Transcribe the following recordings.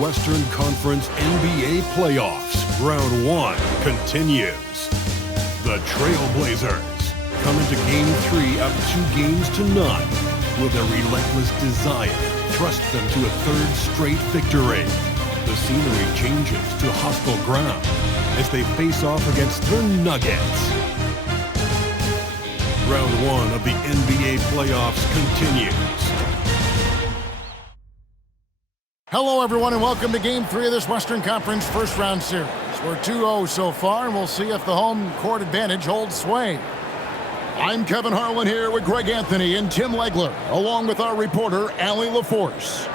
Western Conference NBA playoffs. Round 1 continues. The Trailblazers come into Game 3 up 2-0 with a relentless desire thrust them to a third straight victory. The scenery changes to hostile ground as they face off against the Nuggets. Round 1 of the NBA playoffs continues. Hello, everyone, and welcome to Game 3 of this Western Conference First Round Series. We're 2-0 so far, and we'll see if the home court advantage holds sway. I'm Kevin Harlan here with Greg Anthony and Tim Legler, along with our reporter, Allie LaForce.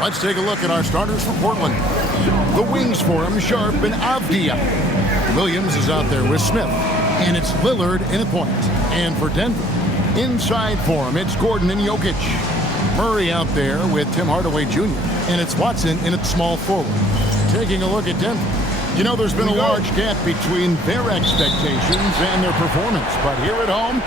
Let's take a look at our starters for Portland. The wings for him, Sharp and Avdia. Williams is out there with Smith, and it's Lillard in a point. And for Denver, inside for him, it's Gordon and Jokic. Murray out there with Tim Hardaway Jr., and it's Watson in at small forward. Taking a look at Denver. You know, there's been a large gap between their expectations and their performance, but here at home,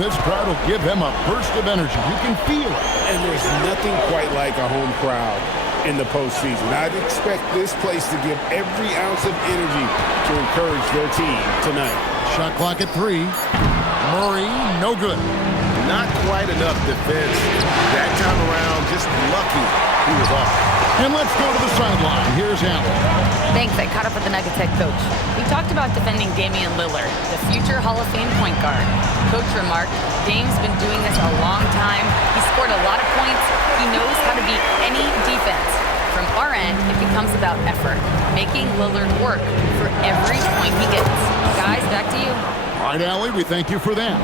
this crowd will give them a burst of energy. You can feel it. And there's nothing quite like a home crowd in the postseason. I'd expect this place to give every ounce of energy to encourage their team tonight. Shot clock at 3. Murray, no good. Not quite enough defense. That time around, just lucky he was off. And let's go to the sideline. Here's Allen. Thanks. I caught up with the Nuggets head coach. We talked about defending Damian Lillard, the future Hall of Fame point guard. Coach remarked, Dame's been doing this a long time. He scored a lot of points. He knows how to beat any defense. From our end, it becomes about effort, making Lillard work for every point he gets. Guys, back to you. All right, Allie, we thank you for that.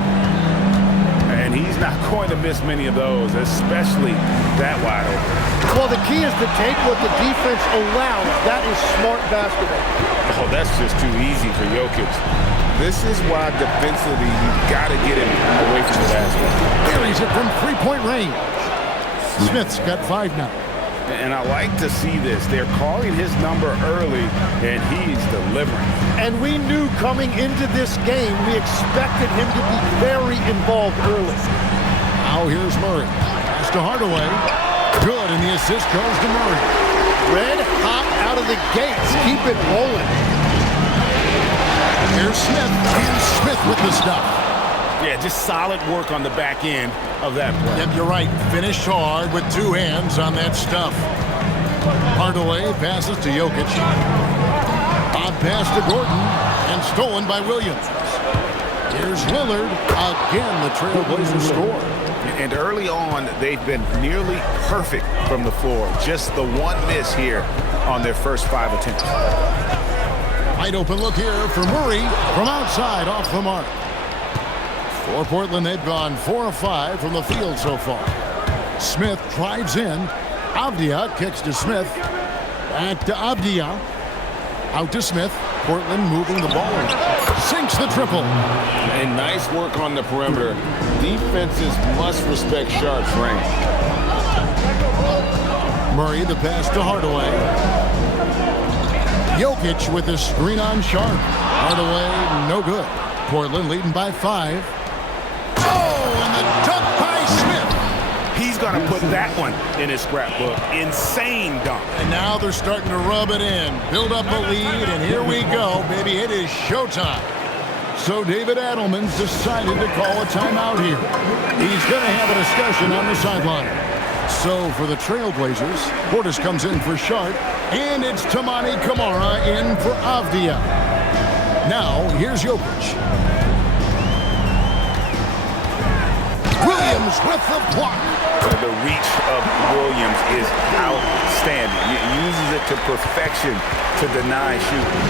And he's not going to miss many of those, especially that wide open. Well, the key is to take what the defense allows. That is smart basketball. Oh, that's just too easy for Jokic. This is why defensively you've got to get him away from the basket. Carries it from three-point range. Smith's got 5 now. And I like to see this. They're calling his number early, and he's delivering. And we knew coming into this game, we expected him to be very involved early. Now here's Murray. Pass to Hardaway. Good, and the assist goes to Murray. Red hot out of the gates. Keep it rolling. Here's Smith. And Smith with the stuff. Yeah, just solid work on the back end of that play. Yep, you're right. Finished hard with 2 hands on that stuff. Hardaway passes to Jokic. Odd pass to Gordon, and stolen by Williams. Here's Lillard. Again, the Trailblazers score. And early on, they've been nearly perfect from the floor. Just the one miss here on their first 5 attempts. Wide open look here for Murray from outside off the mark. For Portland, they've gone 4 of 5 from the field so far. Smith drives in. Avdia kicks to Smith. Back to Avdia. Out to Smith. Portland moving the ball. Sinks the triple. And nice work on the perimeter. Defenses must respect Sharp's range. Murray, the pass to Hardaway. Jokic with a screen on Sharp. Hardaway, no good. Portland leading by 5. Oh, and the dunk by Smith. He's going to put that one in his scrapbook. Insane dunk. And now they're starting to rub it in. Build up a lead, and here we go, baby. It is showtime. So David Adelman's decided to call a timeout here. He's going to have a discussion on the sideline. So for the Trailblazers, Portis comes in for Sharp, and it's Tamani Kamara in for Avdia. Now, here's Jokic. Williams with the block. The reach of Williams is outstanding. He uses it to perfection to deny shooting.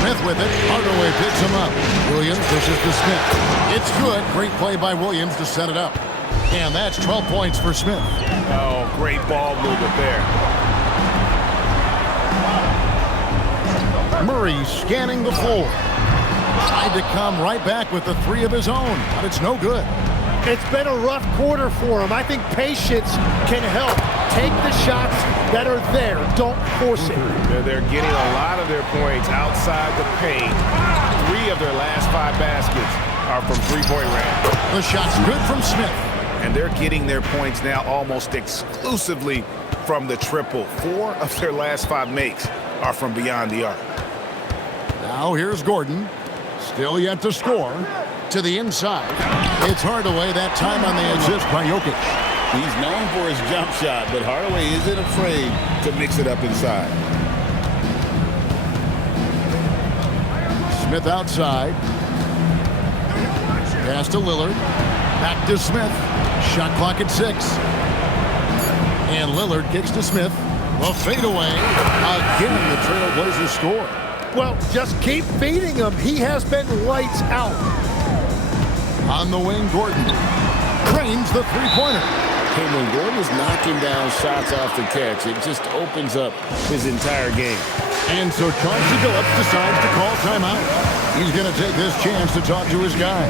Smith with it. Hardaway picks him up. Williams dishes to Smith. It's good. Great play by Williams to set it up. And that's 12 points for Smith. Oh, great ball movement there. Murray scanning the floor. Tried to come right back with the 3 of his own, but it's no good. It's been a rough quarter for him. I think patience can help. Take the shots that are there. Don't force it. They're getting a lot of their points outside the paint. 3 of their last 5 baskets are from three-point range. The shot's good from Smith. and they're getting their points now almost exclusively from the triple. 4 of their last 5 makes are from beyond the arc. Now here's Gordon. Still yet to score. To the inside. It's Hardaway that time on the assist by Jokic. He's known for his jump shot, but Hardaway isn't afraid to mix it up inside. Smith outside. Pass to Lillard. Back to Smith. Shot clock at 6. And Lillard kicks to Smith. A fadeaway. Again, the Trailblazers score. Well, just keep feeding him. He has been lights out. On the wing, Gordon. Cranes the three-pointer. Hey, when Gordon is knocking down shots off the catch, it just opens up his entire game. And so Chauncey Billups decides to call timeout. He's going to take this chance to talk to his guy.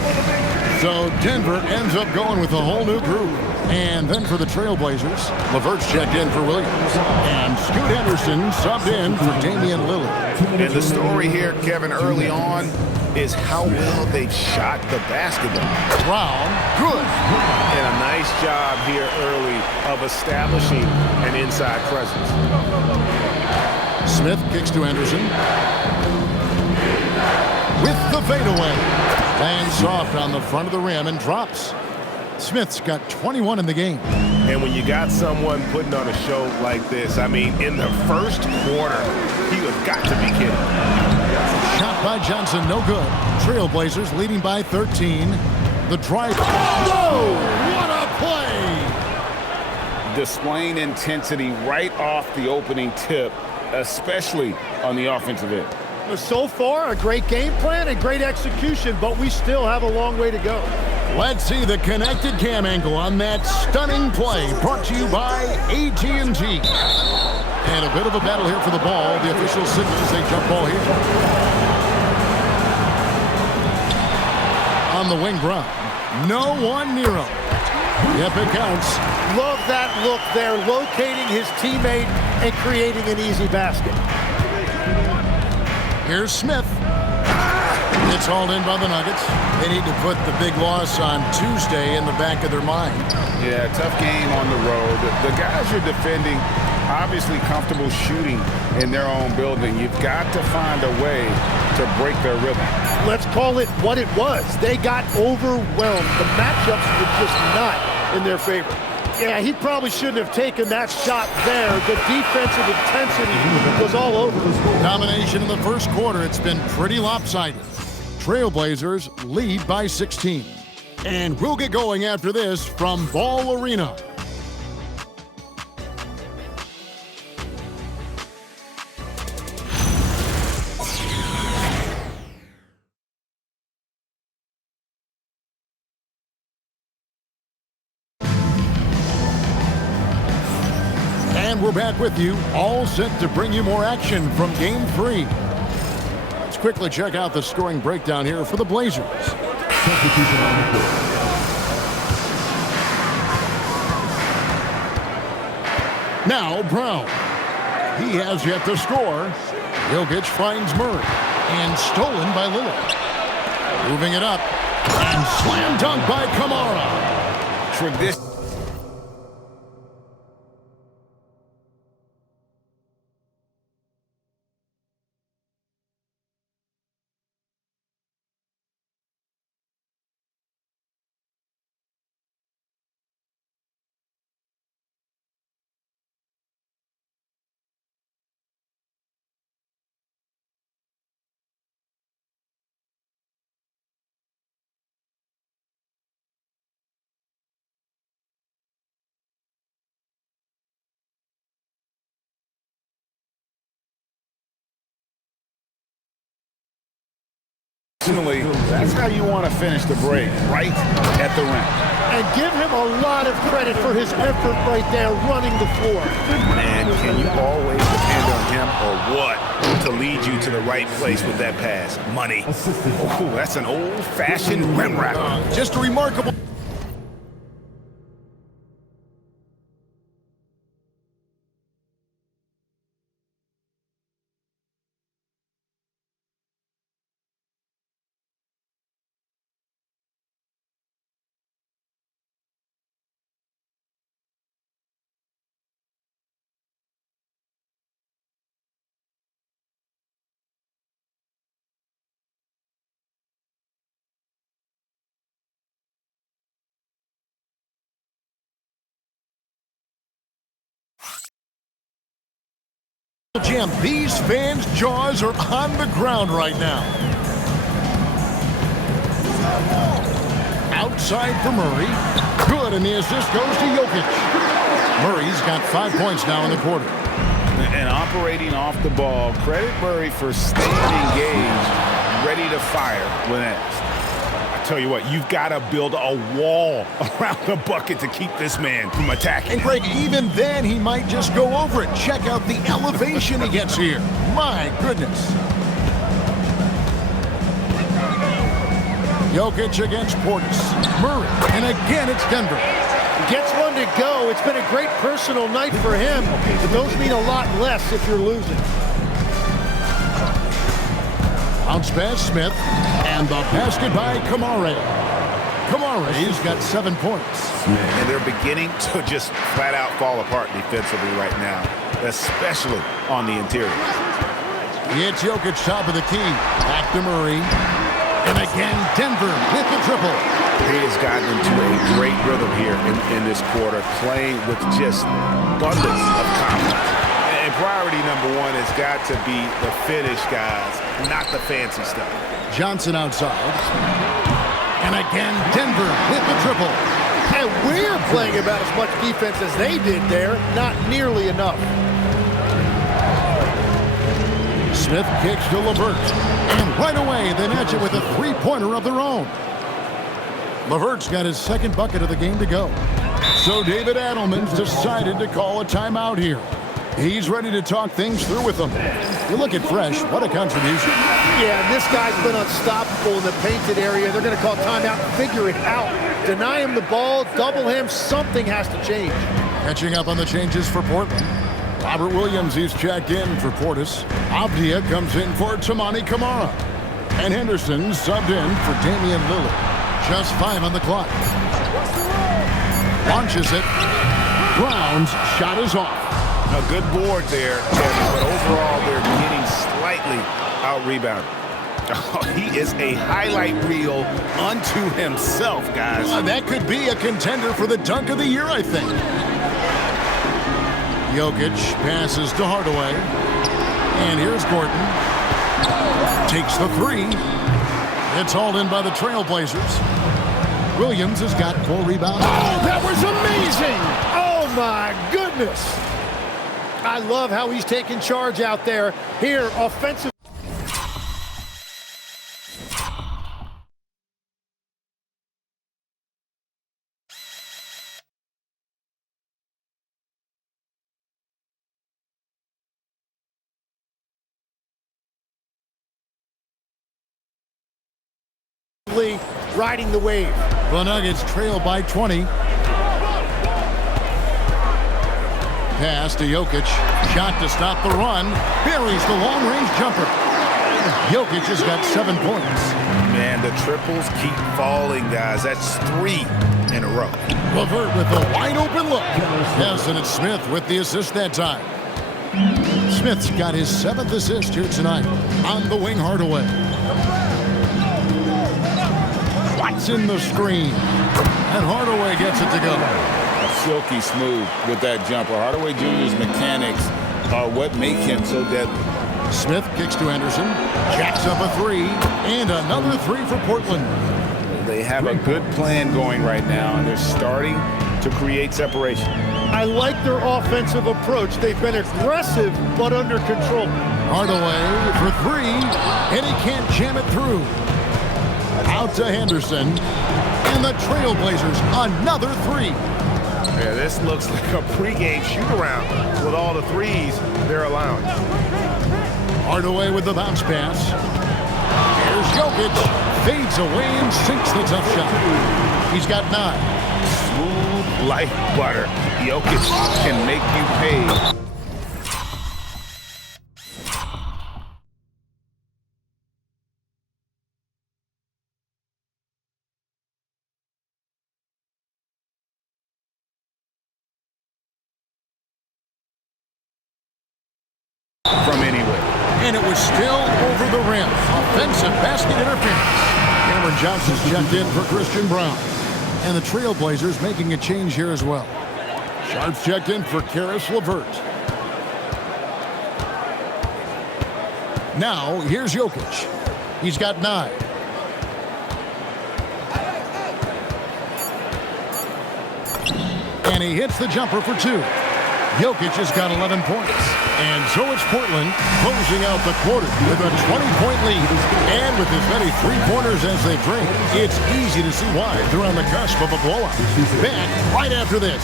So Denver ends up going with a whole new group. And then for the Trailblazers, LeVert's checked in for Williams. And Scoot Henderson subbed in for Damian Lillard. And the story here, Kevin, early on is how well they've shot the basketball. Brown, good. And a nice job here early of establishing an inside presence. Smith kicks to Henderson. With the fadeaway. Lands soft on the front of the rim and drops. Smith's got 21 in the game. And when you got someone putting on a show like this, I mean, in the first quarter, he has got to be kidding. Shot by Johnson, no good. Trailblazers leading by 13. The drive. Whoa! What a play! Displaying intensity right off the opening tip, especially on the offensive end. So far, a great game plan and great execution, but we still have a long way to go. Let's see the connected cam angle on that stunning play, brought to you by AT&T. And a bit of a battle here for the ball. The official signals a jump ball here. On the wing, Brown. No one near him. Yep, it counts. Love that look there, locating his teammate and creating an easy basket. Here's Smith. It's hauled in by the Nuggets. They need to put the big loss on Tuesday in the back of their mind. Yeah, tough game on the road. The guys you're defending, obviously comfortable shooting in their own building. You've got to find a way to break their rhythm. Let's call it what it was. They got overwhelmed. The matchups were just not in their favor. Yeah, he probably shouldn't have taken that shot there. The defensive intensity was all over. Domination in the first quarter. It's been pretty lopsided. Trailblazers lead by 16. And we'll get going after this from Ball Arena. And we're back with you, all set to bring you more action from Game 3. Let's quickly check out the scoring breakdown here for the Blazers. Now Brown. He has yet to score. Jokic finds Murray. And stolen by Lillard. Moving it up. And slam dunk by Kamara. Tradition. That's how you want to finish the break, right at the rim. And give him a lot of credit for his effort right there running the floor. Man, can you always depend on him or what to lead you to the right place with that pass? Money. Oh, that's an old-fashioned rim wrapper. Just a remarkable Jam, these fans' jaws are on the ground right now. Outside for Murray. Good, and the assist goes to Jokic. Murray's got 5 points now in the quarter. And operating off the ball, credit Murray for staying engaged, ready to fire when asked. I tell you what, you've got to build a wall around the bucket to keep this man from attacking. And Greg, even then, he might just go over it. Check out the elevation he gets here. My goodness. Jokic against Portis. Murray, and again it's Denver. Gets one to go. It's been a great personal night for him, but those mean a lot less if you're losing. Bounce pass, Smith, and the basket by Kamare. Kamare's got 7 points. And they're beginning to just flat out fall apart defensively right now, especially on the interior. It's Jokic top of the key. Back to Murray. And again, Denver with the triple. He has gotten into a great rhythm here in this quarter, playing with just abundance of confidence. And priority number one has got to be the finish, guys, not the fancy stuff. Johnson outside. And again, Denver with the triple. And we're playing about as much defense as they did there. Not nearly enough. Smith kicks to LeVert. And right away, they match it with a three-pointer of their own. LeVert's got his second bucket of the game to go. So David Adelman's decided to call a timeout here. He's ready to talk things through with them. You look at Fresh, what a contribution. Yeah, this guy's been unstoppable in the painted area. They're going to call timeout and figure it out. Deny him the ball, double him, something has to change. Catching up on the changes for Portland. Robert Williams is checked in for Portis. Avdia comes in for Tamani Kamara. And Henderson subbed in for Damian Lillard. Just 5 on the clock. Launches it. Brown's shot is off. A good board there, Kevin, but overall they're getting slightly out-rebounded. Oh, he is a highlight reel unto himself, guys. That could be a contender for the dunk of the year, I think. Jokic passes to Hardaway. And here's Gordon. Takes the three. It's hauled in by the Trailblazers. Williams has got 4 rebounds. Oh, that was amazing! Oh, my goodness! I love how he's taking charge out there. Here, offensive. Riding the wave. The Nuggets trail by 20. Pass to Jokic. Shot to stop the run. Buries the long-range jumper. Jokic has got 7 points. Man, the triples keep falling, guys. That's 3 in a row. LeVert with a wide-open look. Yes, and it's Smith with the assist that time. Smith's got his 7th assist here tonight. On the wing, Hardaway. In the screen, and Hardaway gets it to go. Silky smooth with that jumper. Hardaway Jr.'s mechanics are what make him so deadly. Smith kicks to Anderson, jacks up a 3, and another 3 for Portland. They have a good plan going right now, and they're starting to create separation. I like their offensive approach. They've been aggressive, but under control. Hardaway for 3, and he can't jam it through. Out to Henderson, and the Trailblazers another 3. Yeah, this looks like a pregame shoot-around with all the threes they're allowing. Hardaway with the bounce pass. Here's Jokic, fades away and sinks the tough shot. He's got 9. Smooth like butter. Jokic can make you pay. From anywhere. And it was still over the rim. Offensive basket interference. Cameron Johnson's checked in for Christian Brown. And the Trailblazers making a change here as well. Sharp's checked in for Karis LeVert. Now, here's Jokic. He's got 9. And he hits the jumper for 2. Jokic has got 11 points. And so it's Portland closing out the quarter with a 20-point lead. And with as many three-pointers as they bring, it's easy to see why they're on the cusp of a blowout. Back right after this.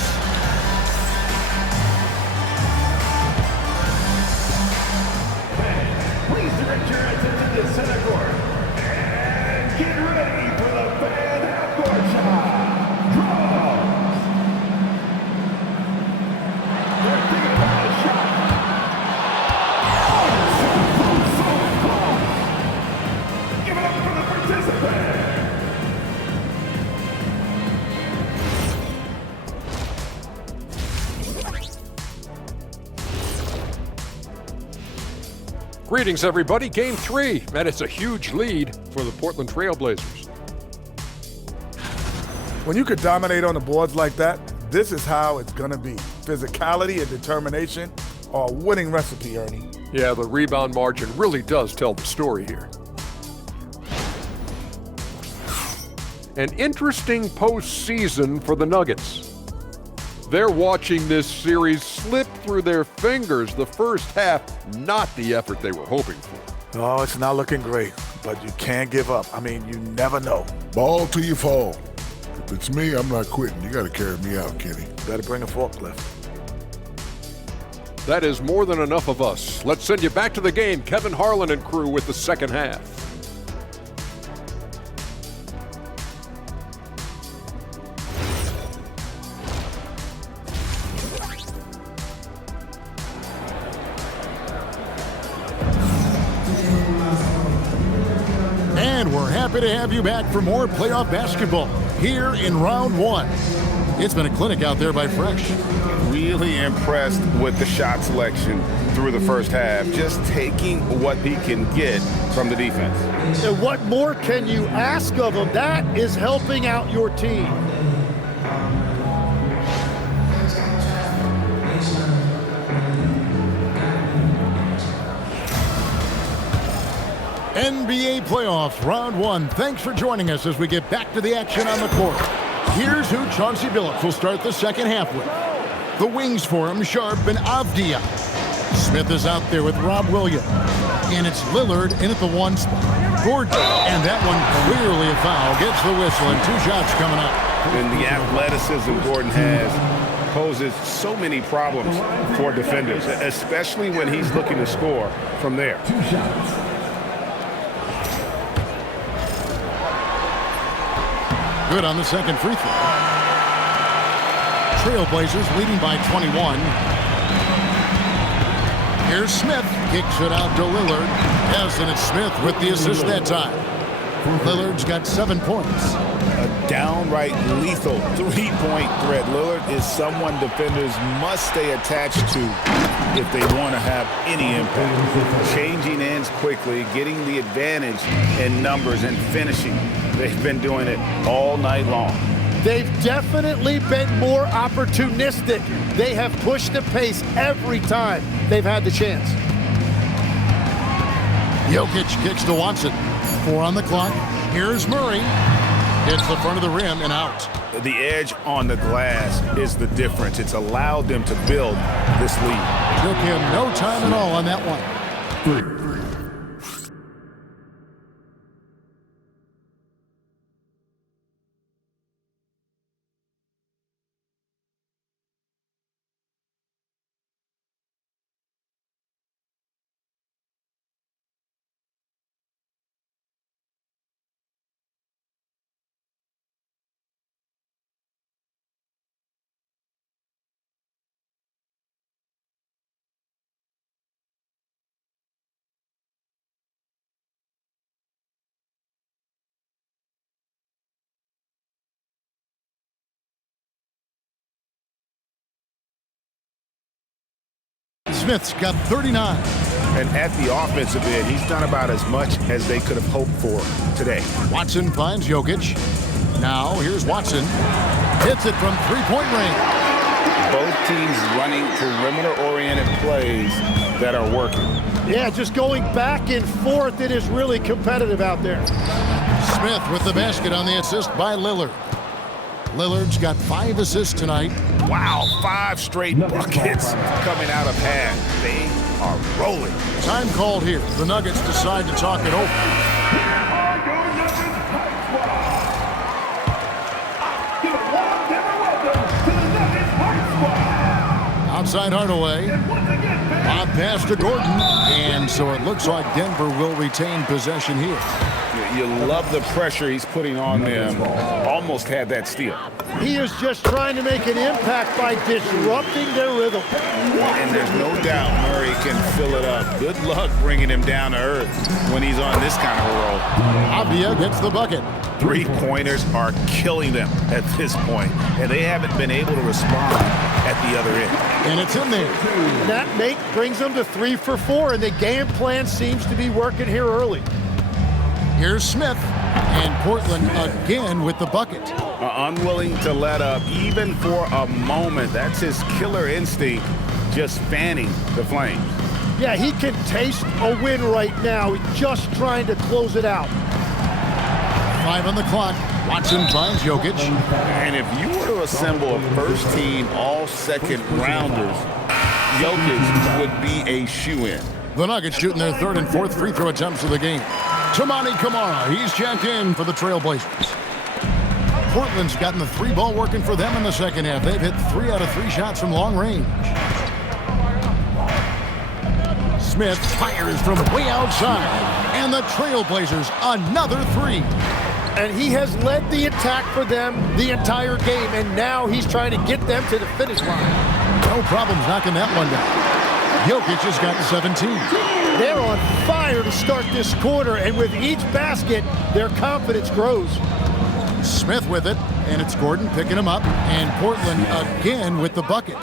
Please direct your attention to center court. And get ready for the fan half-court shot. Greetings, everybody. Game 3, and it's a huge lead for the Portland Trail Blazers. When you could dominate on the boards like that, this is how it's going to be. Physicality and determination are a winning recipe, Ernie. Yeah, the rebound margin really does tell the story here. An interesting postseason for the Nuggets. They're watching this series slip through their fingers. The first half, not the effort they were hoping for. Oh, it's not looking great, but you can't give up. I mean, you never know. Ball till you fall. If it's me, I'm not quitting. You got to carry me out, Kenny. Better bring a forklift. That is more than enough of us. Let's send you back to the game. Kevin Harlan and crew with the second half. And we're happy to have you back for more playoff basketball here in round 1. It's been a clinic out there by Fresh. Really impressed with the shot selection through the first half, just taking what he can get from the defense. And what more can you ask of him? That is helping out your team. NBA playoffs, round 1. Thanks for joining us as we get back to the action on the court. Here's who Chauncey Billups will start the second half with. The wings for him, Sharp and Avdia. Smith is out there with Rob Williams. And it's Lillard in at the 1 spot. Gordon, and that one clearly a foul. Gets the whistle and 2 shots coming up. And the athleticism Gordon has poses so many problems for defenders, especially when he's looking to score from there. 2 shots. Good on the second free throw. Trailblazers leading by 21. Here's Smith. Kicks it out to Lillard. Yes, and it's Smith with the assist that time. Lillard's got 7 points. A downright lethal three-point threat. Lillard is someone defenders must stay attached to if they want to have any impact. Changing ends quickly, getting the advantage in numbers and finishing. They've been doing it all night long. They've definitely been more opportunistic. They have pushed the pace every time they've had the chance. Jokic kicks to Watson. 4 on the clock. Here's Murray. Hits the front of the rim and out. The edge on the glass is the difference. It's allowed them to build this lead. Took him no time at all on that one. 3. Smith's got 39. And at the offensive end, he's done about as much as they could have hoped for today. Watson finds Jokic. Now here's Watson. Hits it from three-point range. Both teams running perimeter-oriented plays that are working. Yeah, just going back and forth. It is really competitive out there. Smith with the basket on the assist by Lillard. Lillard's got 5 assists tonight. Wow, 5 straight buckets coming out of half. They are rolling. Time called here. The Nuggets decide to talk it over. Outside Hardaway. Lob pass to Gordon. And so it looks like Denver will retain possession here. You love the pressure he's putting on them. Almost had that steal. He is just trying to make an impact by disrupting their rhythm. And there's no doubt Murray can fill it up. Good luck bringing him down to earth when he's on this kind of a roll. Avdia gets the bucket. 3-pointers are killing them at this point, and they haven't been able to respond at the other end. And it's in there. That make brings them to 3 for 4, and the game plan seems to be working here early. Here's Smith, and Portland again with the bucket. Unwilling to let up, even for a moment. That's his killer instinct, just fanning the flames. Yeah, he can taste a win right now. He's just trying to close it out. 5 on the clock. Watson finds Jokic. And if you were to assemble a first-team all-second rounders, Jokic would be a shoo-in. The Nuggets shooting their 3rd and 4th free throw attempts of the game. Toumani Camara, he's checked in for the Trailblazers. Portland's gotten the 3-ball working for them in the second half. They've hit 3 out of 3 shots from long range. Smith fires from way outside. And the Trailblazers, another 3. And he has led the attack for them the entire game, and now he's trying to get them to the finish line. No problems knocking that one down. Jokic has got 17. They're on fire to start this quarter, and with each basket, their confidence grows. Smith with it, and it's Gordon picking him up, and Portland again with the bucket.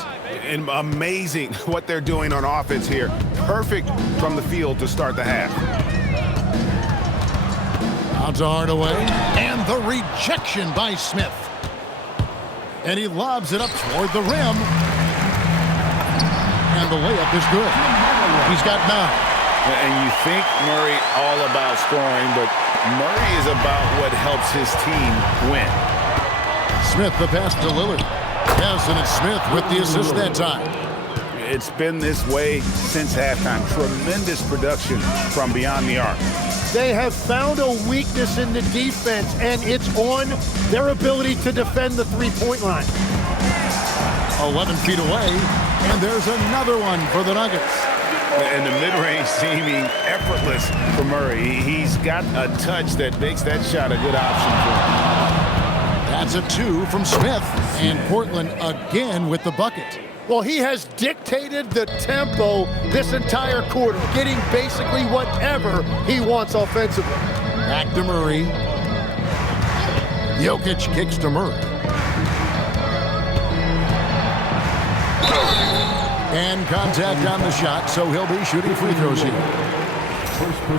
And amazing what they're doing on offense here. Perfect from the field to start the half. Out to Hardaway, and the rejection by Smith. And he lobs it up toward the rim. And the layup is good. He's got 9. And you think Murray all about scoring, but Murray is about what helps his team win. Smith the pass to Lillard. Yes, and it's Smith with the assist that time. It's been this way since halftime. Tremendous production from beyond the arc. They have found a weakness in the defense, and it's on their ability to defend the 3-point line. 11 feet away, and there's another one for the Nuggets. And the mid-range seeming effortless for Murray. He's got a touch that makes that shot a good option for him. That's a 2 from Smith, and Portland again with the bucket. Well, he has dictated the tempo this entire quarter, getting basically whatever he wants offensively. Back to Murray. Jokic kicks to Murray. And contact on the shot, so he'll be shooting free throws here.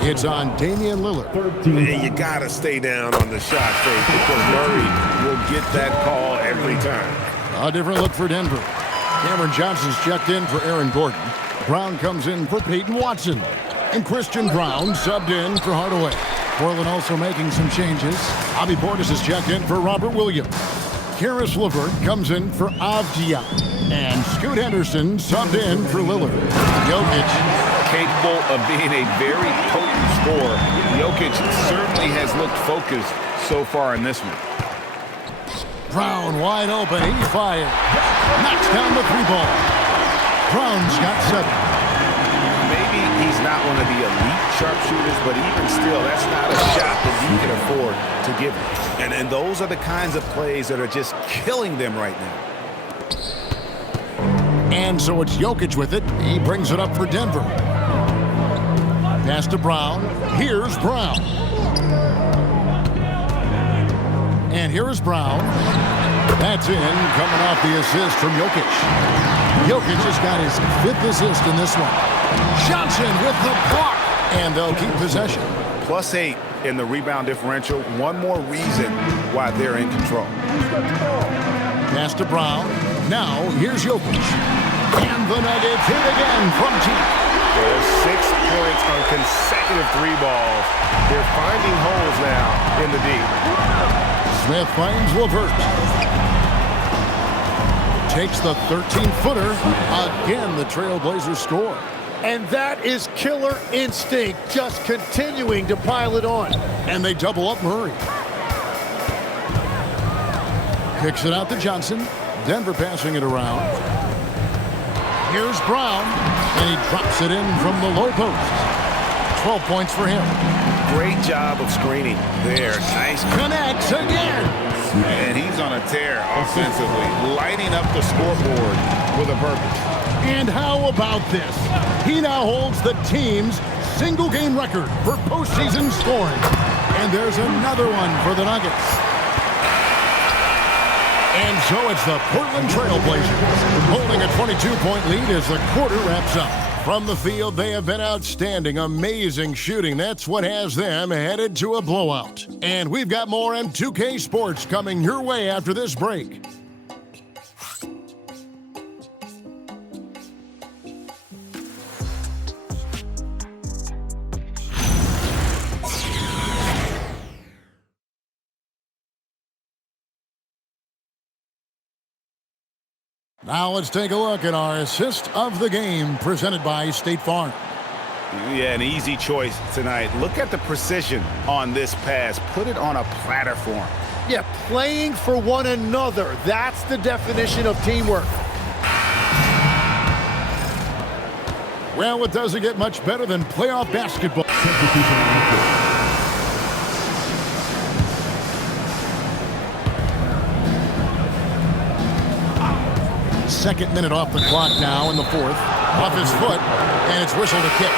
It's on Damian Lillard. And you got to stay down on the shot fake because Murray will get that call every time. A different look for Denver. Cameron Johnson's checked in for Aaron Gordon. Brown comes in for Peyton Watson. And Christian Brown subbed in for Hardaway. Portland also making some changes. Avi Portis is checked in for Robert Williams. Karis LeVert comes in for Avdia. And Scoot Henderson subbed in for Lillard. Jokic, capable of being a very potent scorer. Jokic certainly has looked focused so far in this one. Brown wide open. He fired. Knocks down the 3-ball. Brown's got 7. Maybe he's not one of the elite sharpshooters, but even still, that's not a shot that you can afford to give him. And those are the kinds of plays that are just killing them right now. And so it's Jokic with it. He brings it up for Denver. Pass to Brown. Here's Brown. And here is Brown. That's in, coming off the assist from Jokic. Jokic has got his 5th assist in this one. Johnson with the block. And they'll keep possession. +8 in the rebound differential. One more reason why they're in control. Pass to Brown. Now, here's Jokic. And the Nuggets hit again from deep. There's 6 points on consecutive 3 balls. They're finding holes now in the D. Smith finds Levert. Takes the 13-footer. Again, the Trailblazers score. And that is killer instinct, just continuing to pile it on. And they double up Murray. Kicks it out to Johnson. Denver passing it around. Here's Brown, and he drops it in from the low post. 12 points for him. Great job of screening there. Nice. Connects again. And he's on a tear offensively, lighting up the scoreboard with a purpose. And how about this? He now holds the team's single-game record for postseason scoring. And there's another one for the Nuggets. And so it's the Portland Trailblazers holding a 22-point lead as the quarter wraps up. From the field, they have been outstanding, amazing shooting. That's what has them headed to a blowout. And we've got more M2K Sports coming your way after this break. Now let's take a look at our assist of the game presented by State Farm. Yeah, an easy choice tonight. Look at the precision on this pass. Put it on a platter form. Yeah, playing for one another. That's the definition of teamwork. Well, it doesn't get much better than playoff basketball. Second minute off the clock now in the fourth. Off his foot, and it's whistled a kick.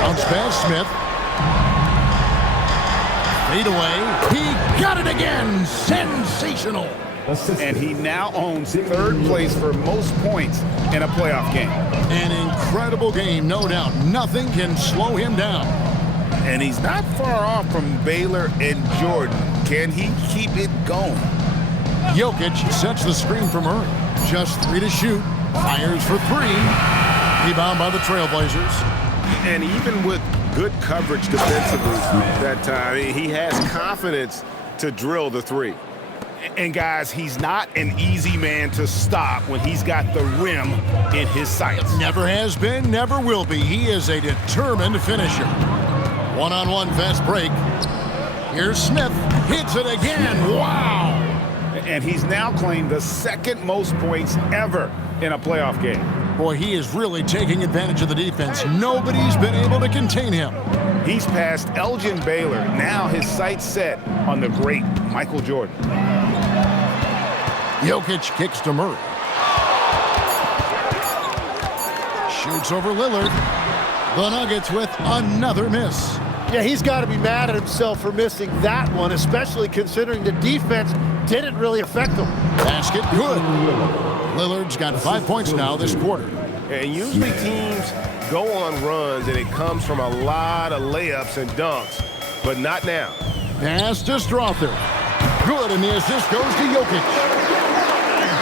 Bounce pass, Smith. Fade away. He got it again. Sensational. And he now owns third place for most points in a playoff game. An incredible game, no doubt. Nothing can slow him down. And he's not far off from Baylor and Jordan. Can he keep it going? Jokic sets the screen for Murray. Just 3 to shoot. Fires for 3. Rebound by the Trailblazers. And even with good coverage defensively that time, he has confidence to drill the 3. And guys, he's not an easy man to stop when he's got the rim in his sights. Never has been, never will be. He is a determined finisher. One-on-one fast break. Here's Smith. Hits it again. Wow. And he's now claimed the second most points ever in a playoff game. Boy, he is really taking advantage of the defense. Nobody's been able to contain him. He's passed Elgin Baylor. Now his sights set on the great Michael Jordan. Jokic kicks to Murray. Shoots over Lillard. The Nuggets with another miss. Yeah, he's got to be mad at himself for missing that one, especially considering the defense didn't really affect him. Basket good. Lillard's got 5 points now this quarter. And usually teams go on runs and it comes from a lot of layups and dunks, but not now. Pass to Strother. Good, and the assist goes to Jokic.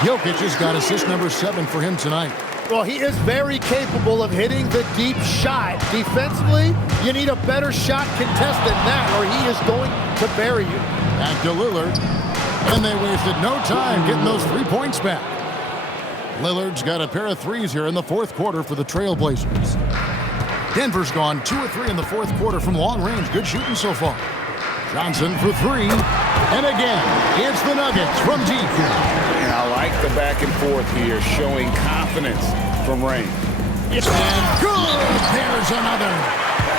Jokic has got assist number 7 for him tonight. Well, he is very capable of hitting the deep shot. Defensively, you need a better shot contest than that, or he is going to bury you. Back to Lillard. And they wasted no time getting those 3 points back. Lillard's got a pair of threes here in the fourth quarter for the Trailblazers. Denver's gone 2 of 3 in the fourth quarter from long range. Good shooting so far. Johnson for 3. And again, it's the Nuggets from deep. And I like the back and forth here, showing confidence from Rain. And good! There's another.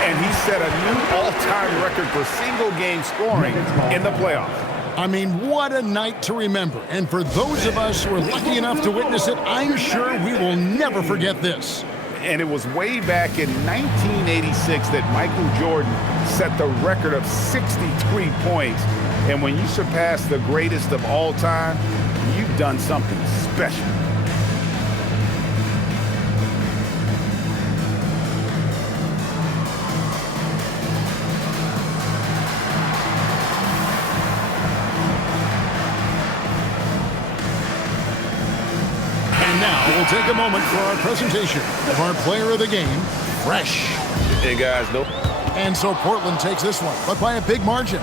And he set a new all-time record for single-game scoring in the playoffs. I mean, what a night to remember. And for those of us who are lucky enough to witness it, I'm sure we will never forget this. And it was way back in 1986 that Michael Jordan set the record of 63 points. And when you surpass the greatest of all time, you've done something special. take a moment for our presentation of our player of the game, Fresh. Hey, guys, nope. And so Portland takes this one, but by a big margin.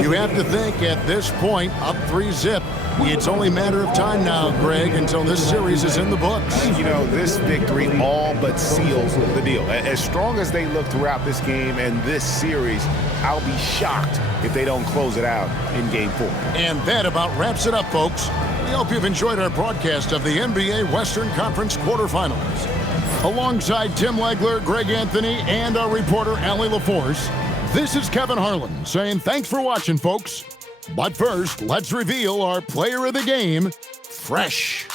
You have to think at this point, up 3-zip. It's only a matter of time now, Greg, until this series is in the books. You know, this victory all but seals the deal. As strong as they look throughout this game and this series, I'll be shocked if they don't close it out in Game 4. And that about wraps it up, folks. We hope you've enjoyed our broadcast of the NBA Western Conference quarterfinals. Alongside Tim Legler, Greg Anthony, and our reporter, Allie LaForce, this is Kevin Harlan saying thanks for watching, folks. But first, let's reveal our player of the game, Fresh.